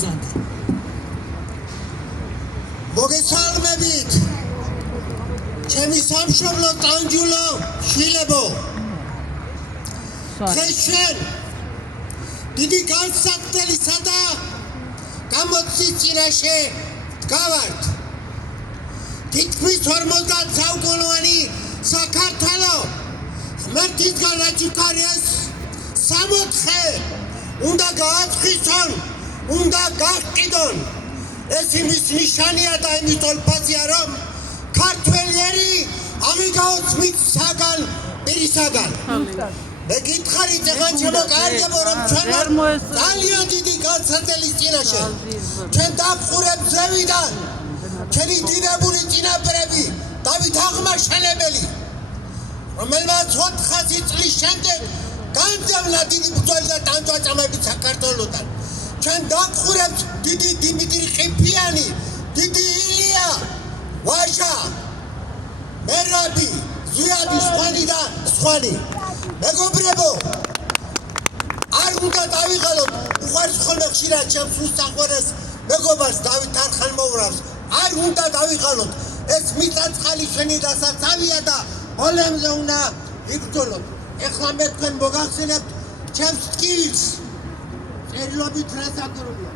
მოგბრძანდა. მოგესალმებით ჩემი სამშობლო ტანჯულო შვილებო დღეს ჩვენ დიდი განსაცდელისა და გამოცდის წინაშე დგავართ. თითქმის 50 საუკუნოვანი საქართველო ღმერთისგან რაჭიქარიას 60 უნდა გააცხისონ, უნდა გაყიდონ. ეს იმის ნიშანია და იმის თოლფაზია, რომ ქართველიერი აღიგაოს მიწისაგან, პირისაგან. მე გითხარით ეხლა ჩემო კარგებო, რომ ჩვენ ვართ ძალიან დიდი განსაცდელის წინაშე. ჩვენ დავყურებთ ზევიდან ჩვენი დიდებული წინაპრები, დავით აღმაშენებელი, რომელმაც 400 წლის შემდეგ განძევნა დიდი ბრძოლა და ტანჯვაწამები საქართველოსთან. ჩვენ დავყურებთ დიდი დიმიტრი ყიფიანი, დიდი ილია ვაჟა, მერაბი, ზვიადი, სხვანი და სხვანი. მეგობრებო, არ უნდა დავიღალოთ, უყვარს ხოლმე ხშირად ჩემს უსაყვარეს მეგობარს დავით არხანმოვრავს. არ უნდა დავიღალოთ, ეს მიწაწყალი შენი დასაცავია და ოლემზე უნდა იბრძოლოთ. ეხლა მე თქვენ მოგახსენებთ ჩემს ტკივილს. წერილობით რას აკრობია?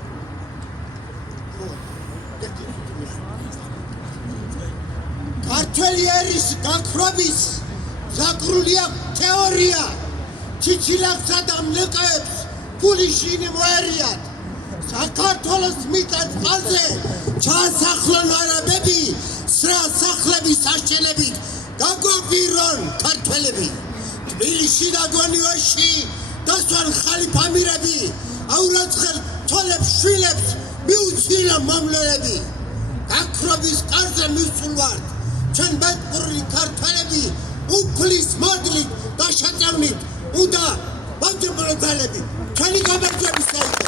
ქართველიერის გაქრობის ზაკრულია თეორია. ჩიჩილაკსა და მლეკებს ფულიშინი მოერიათ. საქართველოს მიწაწყალზე ჩაასახლონ არაბები, სრა სახლების საშენებით გაგვაგვირონ ქართველები. თბილისში და გონიოში დასვან ხალიფამირები, აურაცხელ თოლებს შვილებს მიუჩინა მომლელები. გაქრობის კარზე მისულ ვართ ჩვენ მეტყურნი ქართველები, უფლის მადლით და შეწევნით უნდა ვაჯებულოთ ძალები. ჩვენი გამარჯვების საერთოდ